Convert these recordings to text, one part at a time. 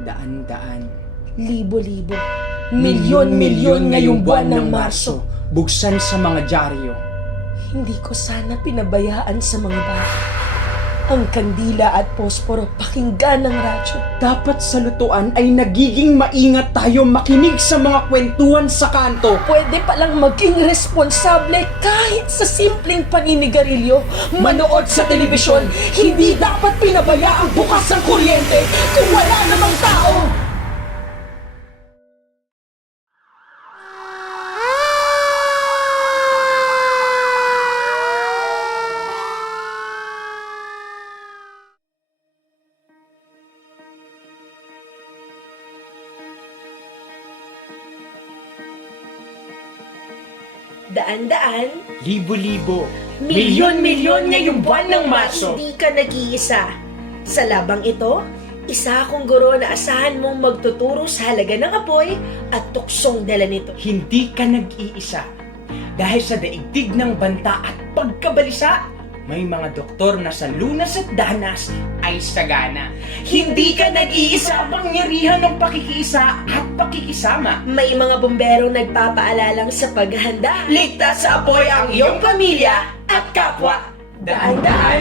Daan-daan. Libo-libo. Milyon-milyon ngayong buwan ng Marso. Buksan sa mga dyaryo. Hindi ko sana pinabayaan sa mga bata. Ang kandila at posporo pakinggan ng radyo. Dapat sa lutuan ay nagiging maingat tayo makinig sa mga kwentuhan sa kanto. Pwede palang maging responsable kahit sa simpleng paninigarilyo. Manood sa telebisyon, hindi dapat pinabayaang bukas ang kuryente kung wala namang tao. Daan-daan, Libo-libo. milyon-milyon ngayong buwan ng Marso. Hindi ka nag-iisa. Sa labang ito, isa akong guro na asahan mong magtuturo sa halaga ng apoy at tuksong dala nito. Hindi ka nag-iisa. Dahil sa daigdig ng banta at pagkabalisa, may mga doktor na sa lunas at danas ay sagana. Hindi ka nag-iisa, pangyarihan ng pakikiisa at pakikisama. May mga bomberong nagpapaalalang sa paghahanda. Ligtas sa apoy ang iyong pamilya at kapwa. Daan-daan,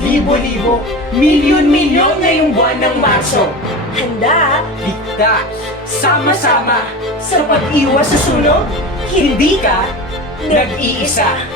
libo-libo, milyon-milyon ngayong buwan ng Marso. Handa, Ligtas, sama-sama, sa pag-iwas sa sunog, hindi ka nag-iisa.